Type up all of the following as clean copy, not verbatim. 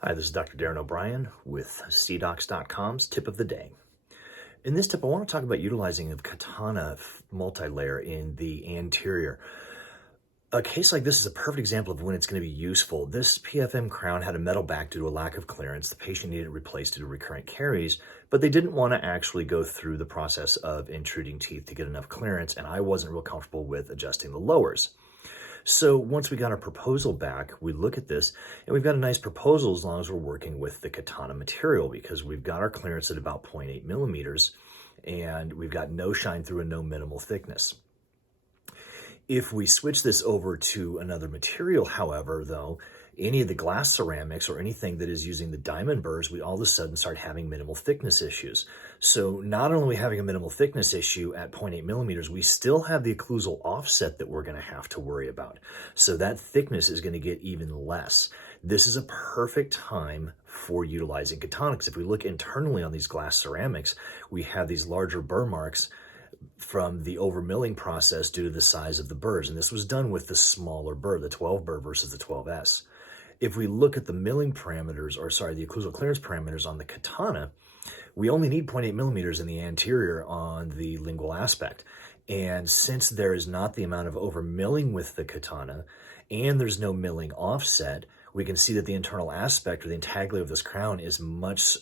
Hi, this is Dr. Darren O'Brien with cdocs.com's tip of the day. In this tip, I want to talk about utilizing a katana multi-layer in the anterior. A case like this is a perfect example of when it's going to be useful. This PFM crown had a metal back due to a lack of clearance. The patient needed it replaced due to recurrent caries, but they didn't want to actually go through the process of intruding teeth to get enough clearance, and I wasn't real comfortable with adjusting the lowers. So once we got our proposal back, we look at this and we've got a nice proposal as long as we're working with the katana material, because we've got our clearance at about 0.8 millimeters and we've got no shine through and no minimal thickness. If we switch this over to another material, however, though, any of the glass ceramics or anything that is using the diamond burrs, we all of a sudden start having minimal thickness issues. So not only are we having a minimal thickness issue at 0.8 millimeters, we still have the occlusal offset that we're going to have to worry about. So that thickness is going to get even less. This is a perfect time for utilizing katana, because if we look internally on these glass ceramics, we have these larger burr marks from the overmilling process due to the size of the burrs. And this was done with the smaller burr, the 12 burr versus the 12S. If we look at the milling parameters, the occlusal clearance parameters on the katana, we only need 0.8 millimeters in the anterior on the lingual aspect. And since there is not the amount of overmilling with the katana, and there's no milling offset, we can see that the internal aspect or the intaglio of this crown is much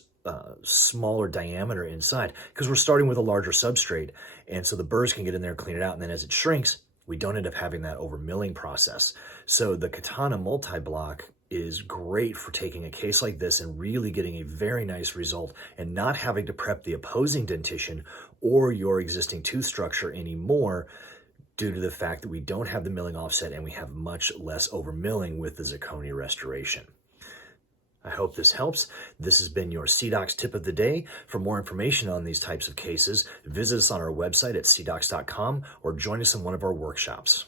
smaller diameter inside, because we're starting with a larger substrate, and so the burrs can get in there and clean it out, and then as it shrinks, we don't end up having that overmilling process. So the katana multi-block is great for taking a case like this and really getting a very nice result and not having to prep the opposing dentition or your existing tooth structure anymore, due to the fact that we don't have the milling offset and we have much less overmilling with the zirconia restoration. I hope this helps. This has been your CDocs tip of the day. For more information on these types of cases, visit us on our website at cdocs.com or join us in one of our workshops.